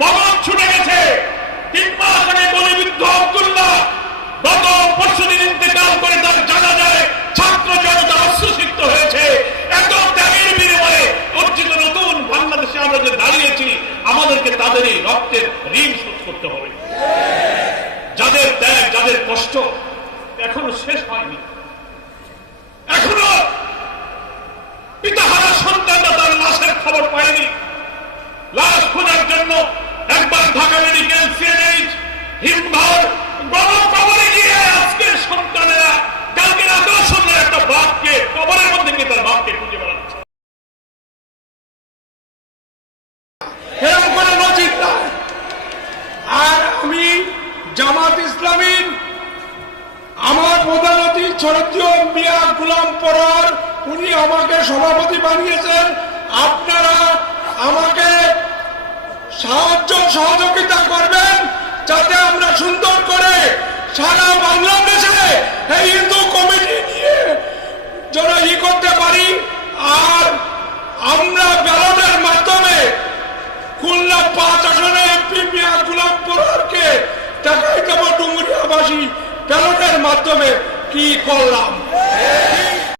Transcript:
মগজ ছুটে গেছে। 3 মাস আগে গুলিবিদ্ধ আব্দুল্লাহ গত পরশুদিন ইন্তেকাল করে তার জানা যায় ছাত্র জনতা অশ্রুসিক্ত হয়েছে। এত ত্যাগের বিনিময়ে অর্জিত নতুন বাংলাদেশে আমরা যে দাঁড়িয়েছি, আমাদেরকে তাদের এই রক্তের ঋণ শোধ করতে হবে। যাদের ত্যাগ, যাদের কষ্ট এখনো শেষ হয়নি, এখনো পিতাহারা সন্তানরা তার লাশের খবর পায়নি। লাশ খোঁজার জন্য একবার ঢাকা মেডিকেল, সিএনএইচ, হিমঘর, গণকবরে গিয়ে আজকে সন্তানেরা কালকে রাতেও সন্ধ্যা একটা বাপকে কবরের মধ্যে গিয়ে তার বাপকে খুঁজে বেড়াচ্ছে। এরকম কোন নজির নাই। আর আমি জামাত ইসলামীর আমার প্রধানমন্ত্রী শরীয়তুল্লাহ মিয়া গোলাম পরোয়ার, উনি আমাকে সভাপতি বানিয়েছেন। আপনারা আমাকে সাহায্য সহযোগিতা করবেন যাতে আমরা সুন্দর করে সারা বাংলাদেশে এই হিন্দু কমিটি নিয়ে যারা করতে পারি। আর আমরা ব্যালটের মাধ্যমে খুলনা 5 আসনে এমপি মিয়া গোলাম পরোয়ারকে দেখাই দেব ডুমুরিয়াবাসী ব্যালটের মাধ্যমে কি করলাম।